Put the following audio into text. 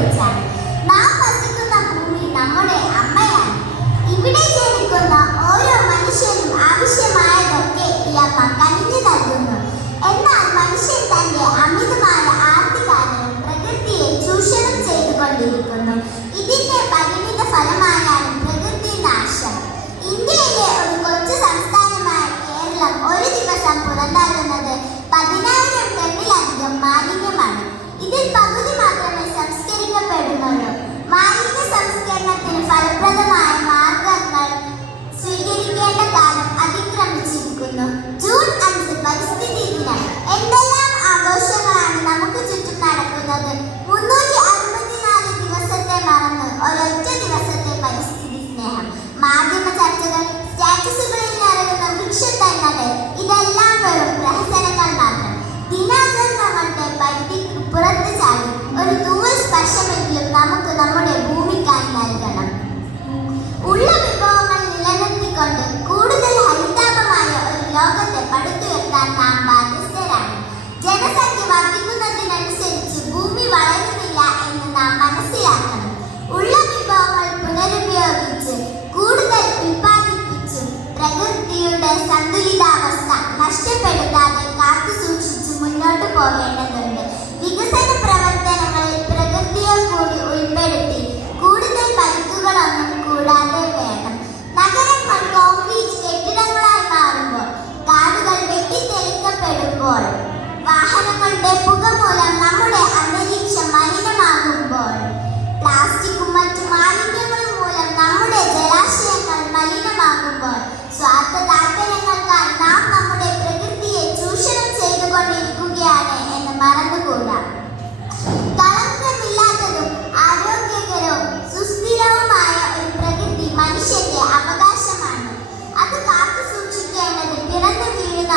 കുറിച്ചാണ് ഭൂമി നമ്മുടെ അമ്മയാണ്. ഇവിടെ ജനിക്കുന്ന ഓരോ മനുഷ്യനും ആവശ്യമായതൊക്കെ ഈ അമ്മ കനിഞ്ഞു മനുഷ്യൻ തന്റെ അമിതമായ ആർത്തികാലവും പ്രകൃതിയെ ചൂഷണം ചെയ്തുകൊണ്ടിരിക്കുന്നു. പടുത്തുയർത്താൻ നാം ബാധ്യസ്ഥരാണ്. ജനസംഖ്യ വർദ്ധിക്കുന്നതിനനുസരിച്ച് ഭൂമി പോകുമ്പോൾ വാഹനങ്ങളുടെ പുക മൂലം നമ്മുടെ അന്തരീക്ഷം മലിനമാകുമ്പോൾ പ്ലാസ്റ്റിക്കും മറ്റു മാലിന്യങ്ങളും മൂലം നമ്മുടെ ജലാശയങ്ങൾ മലിനമാകുമ്പോൾ സ്വാർത്ഥ താല്പര്യങ്ങൾക്കായി നാം നമ്മുടെ പ്രകൃതിയെ ചൂഷണം ചെയ്തുകൊണ്ടിരിക്കുകയാണ് എന്ന് മറന്നുകൂടാ. കളങ്കമില്ലാത്തതും ആരോഗ്യകരവും സുസ്ഥിരവുമായ ഒരു പ്രകൃതി മനുഷ്യന്റെ അവകാശമാണ്. അത് കാത്തു സൂക്ഷിക്കേണ്ടത് പിറന്നു വീഴുന്ന